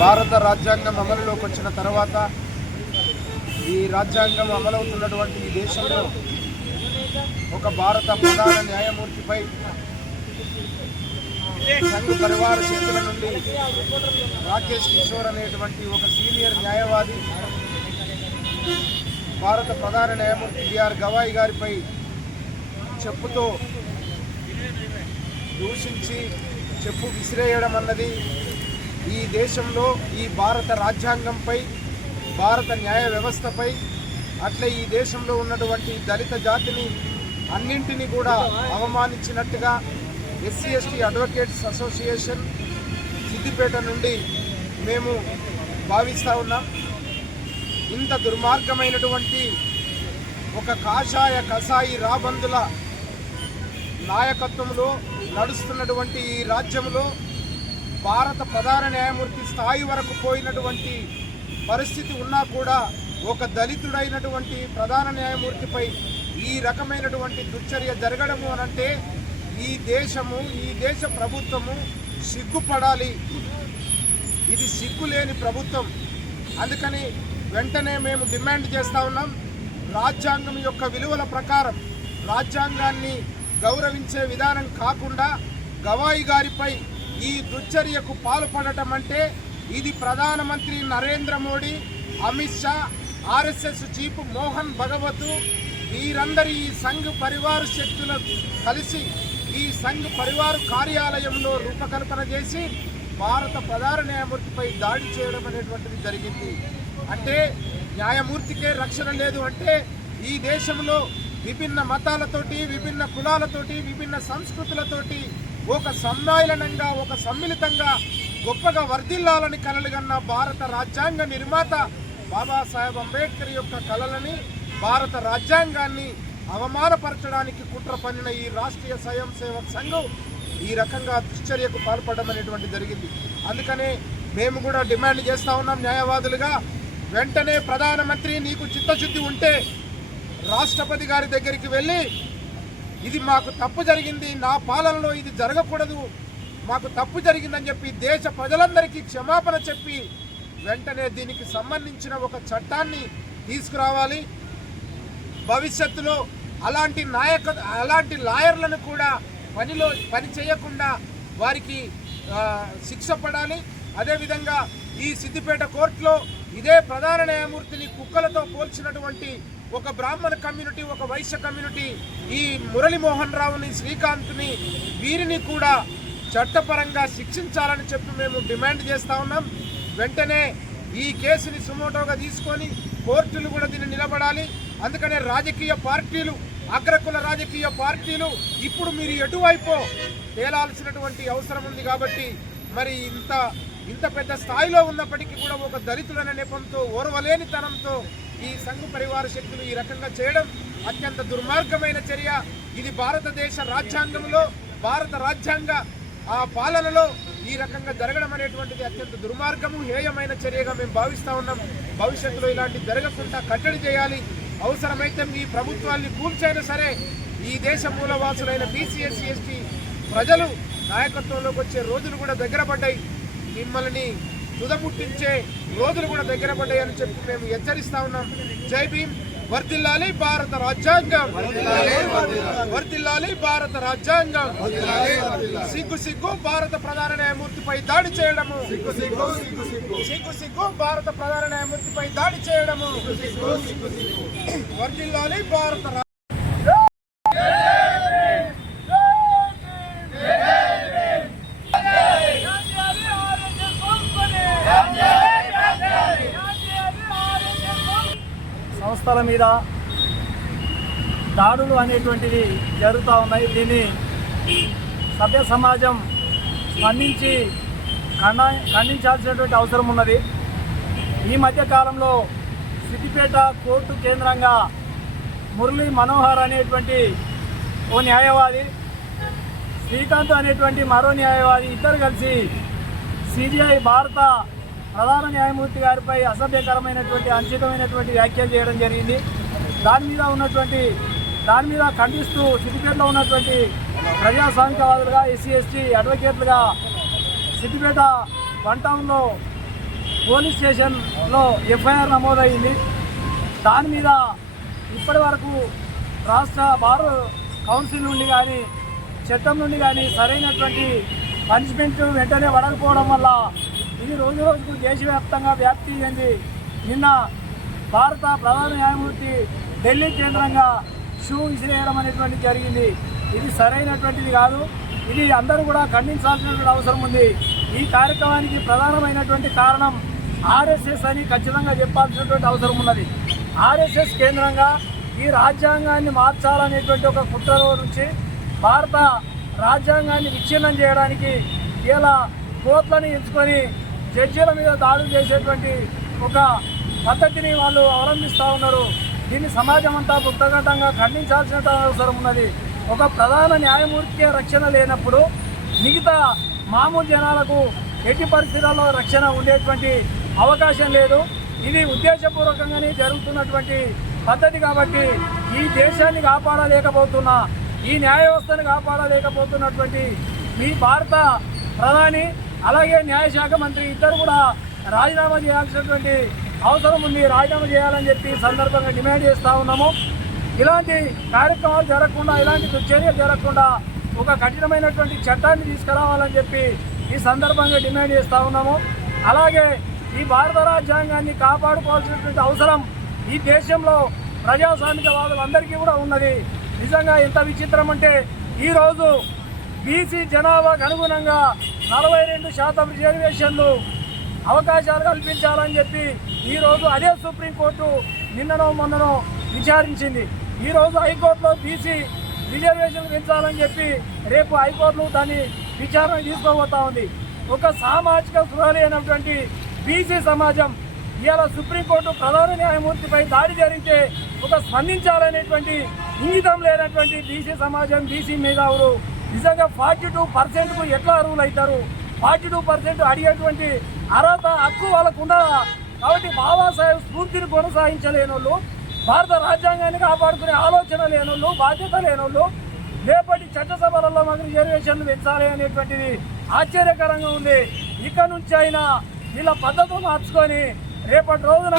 భారత రాజ్యాంగం అమలులోకి వచ్చిన తర్వాత ఈ రాజ్యాంగం అమలవుతున్నటువంటి ఈ దేశంలో ఒక భారత ప్రధాన న్యాయమూర్తిపై సంఘ పరివార చేతుల నుండి రాకేష్ కిషోర్ అనేటువంటి ఒక సీనియర్ న్యాయవాది భారత ప్రధాన న్యాయమూర్తి బిఆర్ గవాయి గారిపై చెప్పుతో దూషించి చెప్పు విసిరేయడం అన్నది ఈ దేశంలో ఈ భారత రాజ్యాంగంపై భారత న్యాయ వ్యవస్థపై అట్లే ఈ దేశంలో ఉన్నటువంటి దళిత జాతిని అన్నింటినీ కూడా అవమానించినట్టుగా SC ST advocates association Siddipet నుండి మేము భావిస్తూ ఉన్నాం. ఇంత దుర్మార్గమైనటువంటి ఒక కాషాయ కసాయి రాబందుల నాయకత్వంలో నడుస్తున్నటువంటి ఈ రాజ్యంలో భారత ప్రధాన న్యాయమూర్తి స్థాయి వరకు పోయినటువంటి పరిస్థితి ఉన్నా కూడా ఒక దళితుడైనటువంటి ప్రధాన న్యాయమూర్తిపై ఈ రకమైనటువంటి దుశ్చర్య జరగడము అనంటే ఈ దేశము ఈ దేశ ప్రభుత్వము సిగ్గుపడాలి. ఇది సిగ్గులేని ప్రభుత్వం. అందుకని వెంటనే మేము డిమాండ్ చేస్తా ఉన్నాం. రాజ్యాంగం యొక్క విలువల ప్రకారం రాజ్యాంగాన్ని గౌరవించే విధానం కాకుండా గవాయి గారిపై ఈ దుశ్చర్యకు పాల్పడటం అంటే ఇది ప్రధానమంత్రి నరేంద్ర మోడీ అమిత్ షా ఆర్ఎస్ఎస్ చీఫ్ మోహన్ భగవత్ వీరందరి ఈ సంఘ్ పరివార శక్తులు కలిసి ఈ సంఘ్ పరివార కార్యాలయంలో రూపకల్పన చేసి భారత ప్రధాన న్యాయమూర్తిపై దాడి చేయడం అనేటువంటిది జరిగింది. అంటే న్యాయమూర్తికే రక్షణ లేదు అంటే ఈ దేశంలో విభిన్న మతాలతోటి విభిన్న కులాలతోటి విభిన్న సంస్కృతులతోటి ఒక సమ్మేళనంగా ఒక సమ్మిళితంగా గొప్పగా వర్ధిల్లాలని కలలుగన్న భారత రాజ్యాంగ నిర్మాత బాబాసాహెబ్ అంబేద్కర్ యొక్క కళలని భారత రాజ్యాంగాన్ని అవమానపరచడానికి కుట్ర పన్నిన ఈ రాష్ట్రీయ స్వయం సేవక సంఘం ఈ రకంగా దుశ్చర్యకు పాల్పడడం అనేటువంటి జరిగింది. అందుకనే మేము కూడా డిమాండ్ చేస్తా ఉన్నాం న్యాయవాదులుగా. వెంటనే ప్రధానమంత్రి నీకు చిత్తశుద్ధి ఉంటే రాష్ట్రపతి గారి దగ్గరికి వెళ్ళి ఇది మాకు తప్పు జరిగింది నా పాలనలో ఇది జరగకూడదు మాకు తప్పు జరిగిందని చెప్పి దేశ ప్రజలందరికీ క్షమాపణ చెప్పి వెంటనే దీనికి సంబంధించిన ఒక చట్టాన్ని తీసుకురావాలి. భవిష్యత్తులో అలాంటి నాయక అలాంటి లాయర్లను కూడా పనిలో పని చేయకుండా వారికి శిక్ష పడాలి. అదేవిధంగా ఈ సిద్దిపేట కోర్టులో ఇదే ప్రధాన న్యాయమూర్తిని కుక్కలతో పోల్చినటువంటి ఒక బ్రాహ్మణ కమ్యూనిటీ ఒక వైశ్య కమ్యూనిటీ ఈ మురళీమోహన్ రావుని శ్రీకాంత్ని వీరిని కూడా చట్టపరంగా శిక్షించాలని చెప్పి మేము డిమాండ్ చేస్తా ఉన్నాం. వెంటనే ఈ కేసుని సుమోటోగా తీసుకొని కోర్టులు కూడా దీన్ని నిలబడాలి. అందుకనే రాజకీయ పార్టీలు అగ్రకుల రాజకీయ పార్టీలు ఇప్పుడు మీరు ఎటువైపో తేలాల్సినటువంటి అవసరం ఉంది కాబట్టి మరి ఇంత ఇంత పెద్ద స్థాయిలో ఉన్నప్పటికీ కూడా ఒక దళితుడనే నెపంతో ఓర్వలేనితనంతో ఈ సంఘ పరివార శక్తులు ఈ రకంగా చేయడం అత్యంత దుర్మార్గమైన చర్య. ఇది భారతదేశ రాజ్యాంగంలో భారత రాజ్యాంగ ఆ పాలనలో ఈ రకంగా జరగడం అనేటువంటిది అత్యంత దుర్మార్గము హేయమైన చర్యగా మేము భావిస్తూ ఉన్నాం భవిష్యత్తులో ఇలాంటి జరగకుండా కట్టడి చేయాలి. అవసరమైతే మీ ప్రభుత్వాన్ని కూల్చైనా సరే ఈ దేశ మూలవాసులైన బీసీఎస్సీ ఎస్టీ ప్రజలు నాయకత్వంలోకి వచ్చే రోజులు కూడా దగ్గర పడ్డాయి. మిమ్మల్ని తుదముట్టించే రోజులు కూడా దగ్గర పడ్డాయని చెప్పి మేము హెచ్చరిస్తా ఉన్నాం. జై భీమ్ వర్దిల్లాలి భారత రాజ్యాంగం. వర్దిల్లాలి భారత రాజ్యాంగం. సిగ్గు సిగ్గు భారత ప్రధాన న్యాయమూర్తిపై దాడి చేయడము. సిగ్గు సిగ్గు భారత ప్రధాన న్యాయమూర్తిపై దాడి చేయడము. వర్దిల్లాలి భారత సంస్థల మీద దాడులు అనేటువంటివి జరుగుతూ ఉన్నాయి. దీన్ని సభ్య సమాజం స్పందించి ఖండ ఖండించాల్సినటువంటి అవసరం ఉన్నది. ఈ మధ్య కాలంలో సిద్దిపేట కోర్టు కేంద్రంగా మురళీ మనోహర్ అనేటువంటి ఓ న్యాయవాది శ్రీకాంత్ అనేటువంటి మరో న్యాయవాది ఇద్దరు కలిసి సిబిఐ భారత ప్రధాన న్యాయమూర్తి గారిపై అసభ్యకరమైనటువంటి అంచితమైనటువంటి వ్యాఖ్యలు చేయడం జరిగింది. దాని మీద ఉన్నటువంటి దాని మీద ఖండిస్తూ సిద్దిపేటలో ఉన్నటువంటి ప్రజాస్వామికవాదులుగా ఎస్సీ ఎస్టీ అడ్వకేట్లుగా సిద్దిపేట వన్ టౌన్లో పోలీస్ స్టేషన్లో ఎఫ్ఐఆర్ నమోదైంది. దాని మీద ఇప్పటి వరకు రాష్ట్ర బార్ కౌన్సిల్ నుండి కానీ చట్టం నుండి కానీ సరైనటువంటి పనిష్మెంట్ వెంటనే పడకపోవడం వల్ల ఇది రోజు రోజుకు దేశవ్యాప్తంగా వ్యాప్తి చెంది నిన్న భారత ప్రధాన న్యాయమూర్తి ఢిల్లీ కేంద్రంగా షూ విసిరేయడం అనేటువంటి జరిగింది. ఇది సరైనటువంటిది కాదు. ఇది అందరూ కూడా ఖండించాల్సినటువంటి అవసరం ఉంది. ఈ కార్యక్రమానికి ప్రధానమైనటువంటి కారణం ఆర్ఎస్ఎస్ అని ఖచ్చితంగా చెప్పాల్సినటువంటి అవసరం ఉన్నది. ఆర్ఎస్ఎస్ కేంద్రంగా ఈ రాజ్యాంగాన్ని మార్చాలనేటువంటి ఒక కుట్రలో నుంచి భారత రాజ్యాంగాన్ని విచ్ఛిన్నం చేయడానికి ఇలా కోట్లను ఎంచుకొని జడ్జీల మీద దాడులు చేసేటువంటి ఒక పద్ధతిని వాళ్ళు అవలంబిస్తూ ఉన్నారు. దీన్ని సమాజం అంతా పుస్తకంగా ఖండించాల్సిన అవసరం ఉన్నది. ఒక ప్రధాన న్యాయమూర్తికే రక్షణ లేనప్పుడు మిగతా మామూలు జనాలకు ఎట్టి పరిస్థితుల్లో రక్షణ ఉండేటువంటి అవకాశం లేదు. ఇది ఉద్దేశపూర్వకంగానే జరుగుతున్నటువంటి పద్ధతి కాబట్టి ఈ దేశాన్ని కాపాడలేకపోతున్నా ఈ న్యాయ వ్యవస్థను కాపాడలేకపోతున్నటువంటి మీ భారత ప్రధాని అలాగే న్యాయశాఖ మంత్రి ఇద్దరు కూడా రాజీనామా చేయాల్సినటువంటి అవసరం ఉంది. రాజీనామా చేయాలని చెప్పి సందర్భంగా డిమాండ్ చేస్తూ ఉన్నాము. ఇలాంటి కార్యక్రమాలు జరగకుండా ఇలాంటి దుశ్చర్యలు జరగకుండా ఒక కఠినమైనటువంటి చట్టాన్ని తీసుకురావాలని చెప్పి ఈ సందర్భంగా డిమాండ్ చేస్తూ ఉన్నాము. అలాగే ఈ భారత రాజ్యాంగాన్ని కాపాడుకోవాల్సినటువంటి అవసరం ఈ దేశంలో ప్రజాస్వామికవాదులందరికీ కూడా ఉన్నది. నిజంగా ఎంత విచిత్రం అంటే ఈరోజు బీసీ జనాభాకు అనుగుణంగా నలభై రెండు శాతం రిజర్వేషన్లు అవకాశాలు కల్పించాలని చెప్పి ఈరోజు అదే సుప్రీంకోర్టు నిన్ననో మొన్ననో విచారించింది. ఈరోజు హైకోర్టులో బీసీ రిజర్వేషన్ పెంచాలని చెప్పి రేపు హైకోర్టులు దాన్ని విచారణ తీసుకోబోతా ఉంది. ఒక సామాజిక స్పృహ అయినటువంటి బీసీ సమాజం ఇవాళ సుప్రీంకోర్టు ప్రధాన న్యాయమూర్తిపై దాడి జరిగితే ఒక స్పందించాలనేటువంటి ఇంగితం లేనటువంటి బీసీ సమాజం బీసీ మేధావులు నిజంగా ఫార్టీ టూ పర్సెంట్కు ఎట్లా అర్హులు అవుతారు? ఫార్టీ టూ పర్సెంట్ అడిగేటువంటి అర్హత హక్కు వాళ్ళకు ఉండదా కాబట్టి బాబాసాహెబ్ స్ఫూర్తిని కొనసాగించలేని వాళ్ళు భారత రాజ్యాంగాన్ని కాపాడుకునే ఆలోచన లేనోళ్ళు బాధ్యత లేనోళ్ళు రేపటి చట్టసభలలో మాకు రిజర్వేషన్లు పెంచాలి అనేటువంటిది ఆశ్చర్యకరంగా ఉంది. ఇక్కడ నుంచి అయినా వీళ్ళ పద్ధతులు మార్చుకొని రేపటి రోజున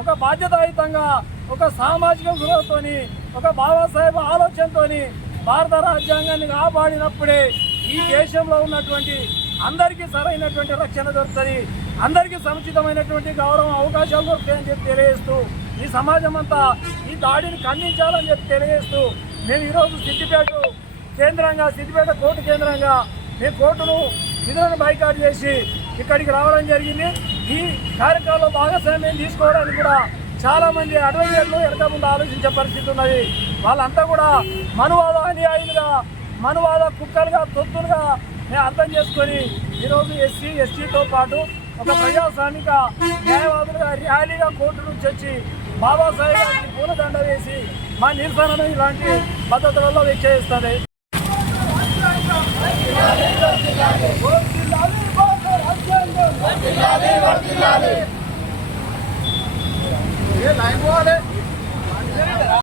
ఒక బాధ్యతాయుతంగా ఒక సామాజిక విలువతోని ఒక బాబాసాహెబ్ ఆలోచనతోని భారత రాజ్యాంగాన్ని కాపాడినప్పుడే ఈ దేశంలో ఉన్నటువంటి అందరికీ సరైనటువంటి రక్షణ దొరుకుతుంది. అందరికీ సముచితమైనటువంటి గౌరవం అవకాశాలు దొరుకుతాయని చెప్పి తెలియజేస్తూ ఈ సమాజం అంతా ఈ దాడిని ఖండించాలని చెప్పి తెలియజేస్తూ మేము ఈరోజు సిద్దిపేట కేంద్రంగా సిద్దిపేట కోర్టు కేంద్రంగా మేము కోర్టును నిధులను బైకాట్ చేసి ఇక్కడికి రావడం జరిగింది. ఈ కార్యక్రమంలో భాగస్వామ్యం తీసుకోవడానికి కూడా చాలా మంది అడ్వైజర్లు వెనక ముందు ఆలోచించే పరిస్థితి ఉన్నది. వాళ్ళంతా కూడా మనువాద అనుయాయులుగా మనువాద కుక్కలుగా తొత్తులుగా మేము అర్థం చేసుకొని ఈరోజు ఎస్సీ ఎస్టీతో పాటు ఒక ప్రజాస్వామిక న్యాయవాదులుగా ర్యాలీగా కోర్టు నుంచి వచ్చి బాబాసాహెబ్ గారికి పూలదండ వేసి మా నిరసనను ఇలాంటి పద్ధతులలో వ్యక్తయిస్తుంది 别来过嘞。